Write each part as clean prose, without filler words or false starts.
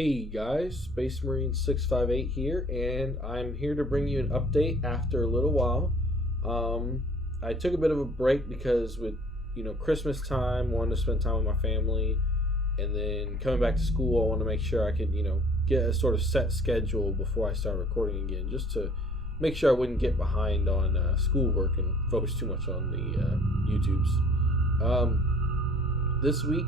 Hey guys, Space Marine 658 here, and I'm here to bring you an update after a little while. I took a bit of a break because with Christmas time, wanted to spend time with my family, and then coming back to school, I want to make sure I could get a sort of set schedule before I start recording again, just to make sure I wouldn't get behind on schoolwork and focus too much on the YouTubes. This week,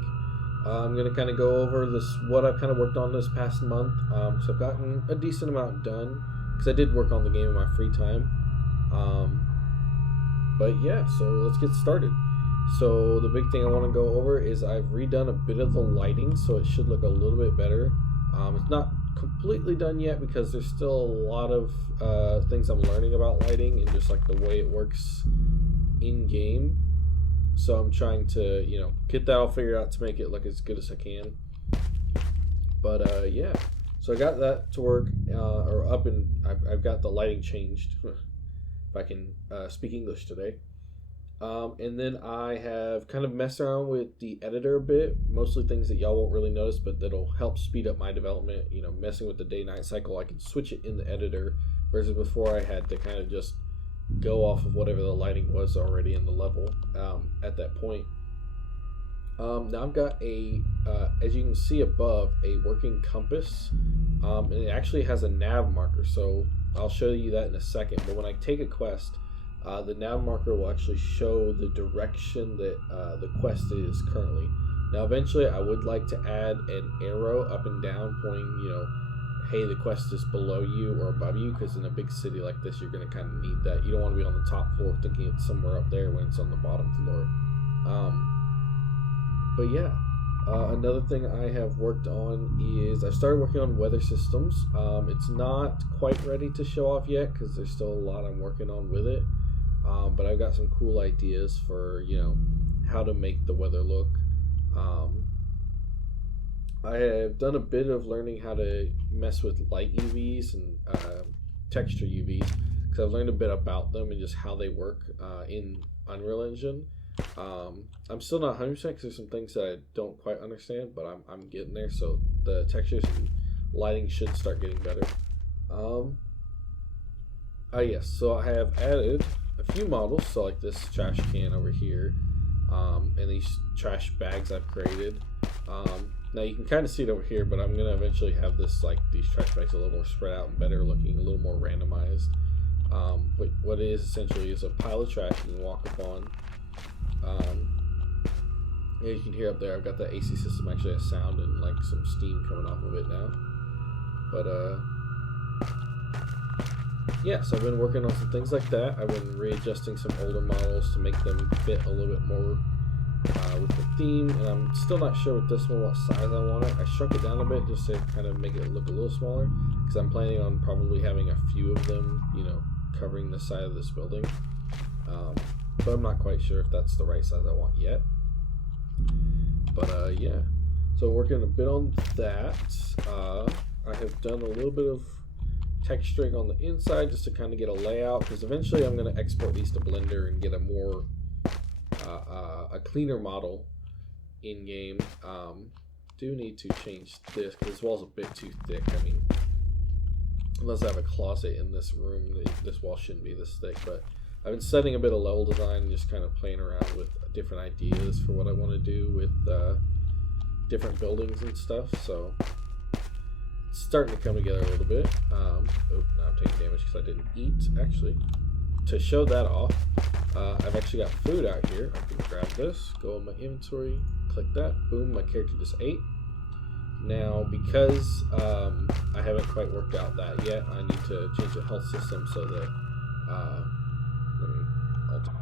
I'm going to kind of go over what I've kind of worked on this past month. So I've gotten a decent amount done because I did work on the game in my free time. But yeah, so let's get started. So the big thing I want to go over is I've redone a bit of the lighting, so it should look a little bit better. It's not completely done yet because there's still a lot of things I'm learning about lighting and just like the way it works in game. So I'm trying to, get that all figured out to make it look as good as I can. But yeah, so I got that to work, or up, and I've got the lighting changed, if I can speak English today. And then I have kind of messed around with the editor a bit, mostly things that y'all won't really notice, but that'll help speed up my development. Messing with the day-night cycle, I can switch it in the editor, versus before I had to kind of just go off of whatever the lighting was already in the level at that point. Now I've got as you can see above, a working compass, and it actually has a nav marker, so I'll show you that in a second. But when I take a quest, the nav marker will actually show the direction that the quest is currently. Now eventually I would like to add an arrow up and down pointing, hey, the quest is below you or above you, because in a big city like this, you're going to kind of need that. You don't want to be on the top floor thinking it's somewhere up there when it's on the bottom floor. But yeah, another thing I have worked on is I've started working on weather systems. It's not quite ready to show off yet because there's still a lot I'm working on with it. But I've got some cool ideas for, how to make the weather look. I have done a bit of learning how to mess with light UVs and texture UVs because I've learned a bit about them and just how they work in Unreal Engine. I'm still not 100% because there's some things that I don't quite understand, but I'm getting there. So the textures and lighting should start getting better. Yes, so I have added a few models, so like this trash can over here, and these trash bags I've created. Now you can kind of see it over here, but I'm gonna eventually have this, like, these trash bags a little more spread out and better looking, a little more randomized. But what it is essentially is a pile of trash you can walk upon. And you can hear up there, I've got the AC system actually has sound and like some steam coming off of it now. But yeah, so I've been working on some things like that. I've been readjusting some older models to make them fit a little bit more with the theme, and I'm still not sure with this one what size I want it. I shrunk it down a bit just to kind of make it look a little smaller because I'm planning on probably having a few of them, covering the side of this building. But I'm not quite sure if that's the right size I want yet. But yeah, so working a bit on that. I have done a little bit of texturing on the inside just to kind of get a layout, because eventually I'm going to export these to Blender and get a more a cleaner model in game. Do need to change this because this wall's a bit too thick. I mean, unless I have a closet in this room, this wall shouldn't be this thick. But I've been setting a bit of level design and just kind of playing around with different ideas for what I want to do with different buildings and stuff. So it's starting to come together a little bit. Oh, now I'm taking damage because I didn't eat, actually. To show that off, I've actually got food out here. I can grab this, go in my inventory, click that, boom, my character just ate. Now, because I haven't quite worked out that yet, I need to change the health system so that, let me alter.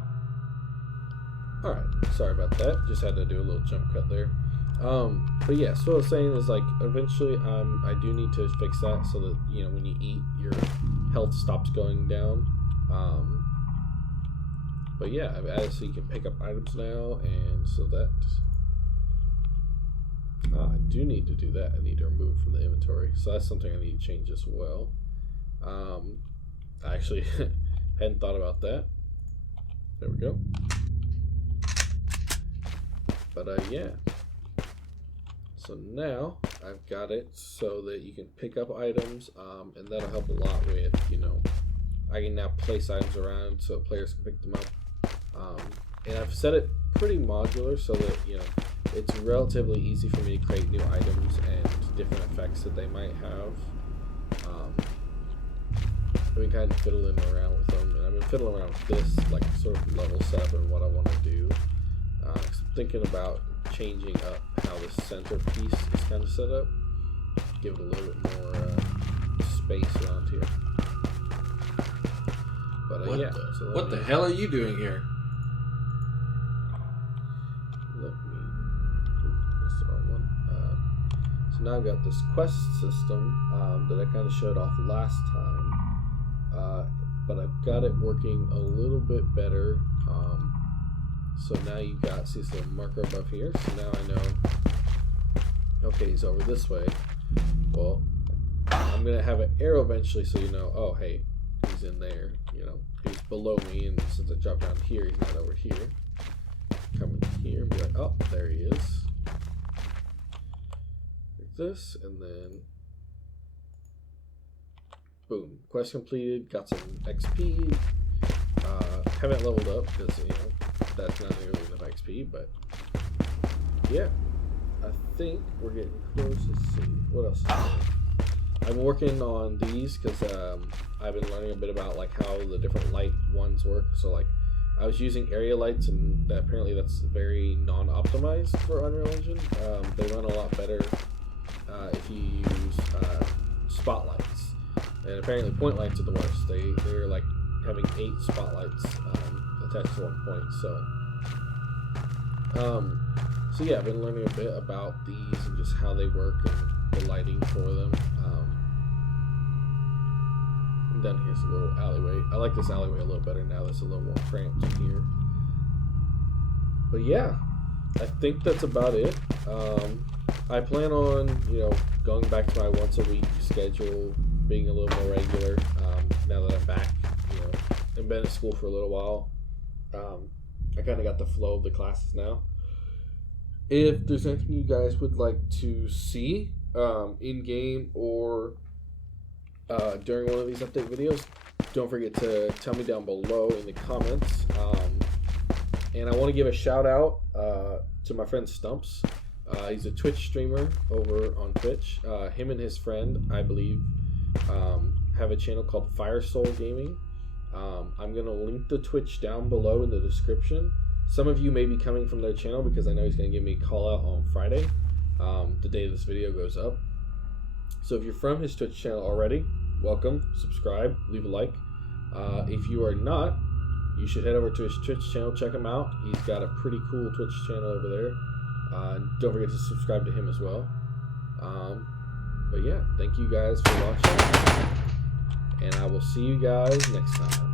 Alright, sorry about that, just had to do a little jump cut there. But yeah, so what I was saying is, like, eventually I do need to fix that so that, when you eat, your health stops going down. But yeah, I've added so you can pick up items now, and so that I do need to do that. I need to remove from the inventory, so that's something I need to change as well. I actually hadn't thought about that. There we go. But yeah, so now I've got it so that you can pick up items, and that'll help a lot with, I can now place items around so players can pick them up. And I've set it pretty modular so that, it's relatively easy for me to create new items and different effects that they might have. I've been kind of fiddling around with them, and I've been fiddling around with this, like, sort of level setup and what I want to do. 'Cause I'm thinking about changing up how the center piece is kind of set up, give it a little bit more space around here. But what the hell are you doing here? That's the wrong one. So now I've got this quest system that I kind of showed off last time, but I've got it working a little bit better. So now you got, see this little marker above here. So now I know, okay, he's over this way. Well, I'm gonna have an arrow eventually, so you know, oh hey, he's in there. He's below me, and since I dropped down here, he's not over here. Come in here and be like, oh, there he is. Like this, and then boom, quest completed. Got some XP. Haven't leveled up because that's not nearly enough XP, but yeah, I think we're getting close. Let's see what else. I'm working on these because I've been learning a bit about like how the different light ones work. So like I was using area lights, and apparently that's very non-optimized for Unreal Engine. They run a lot better if you use spotlights, and apparently point lights are the worst. They're like having 8 spotlights attached to one point. So yeah, I've been learning a bit about these and just how they work and the lighting for them. Down here's a little alleyway. I like this alleyway a little better now. That's a little more cramped in here. But yeah, I think that's about it. I plan on, going back to my once a week schedule, being a little more regular. Now that I'm back, I've been at school for a little while. I kind of got the flow of the classes now. If there's anything you guys would like to see in game or during one of these update videos, don't forget to tell me down below in the comments. And I want to give a shout out to my friend Stumps. He's a Twitch streamer over on Twitch. Him and his friend, I believe, have a channel called Fire Soul Gaming. I'm going to link the Twitch down below in the description. Some of you may be coming from their channel because I know he's going to give me a call out on Friday, the day this video goes up. So if you're from his Twitch channel already, welcome, subscribe, leave a like. If you are not, you should head over to his Twitch channel, check him out. He's got a pretty cool Twitch channel over there. Don't forget to subscribe to him as well. But yeah, thank you guys for watching, and I will see you guys next time.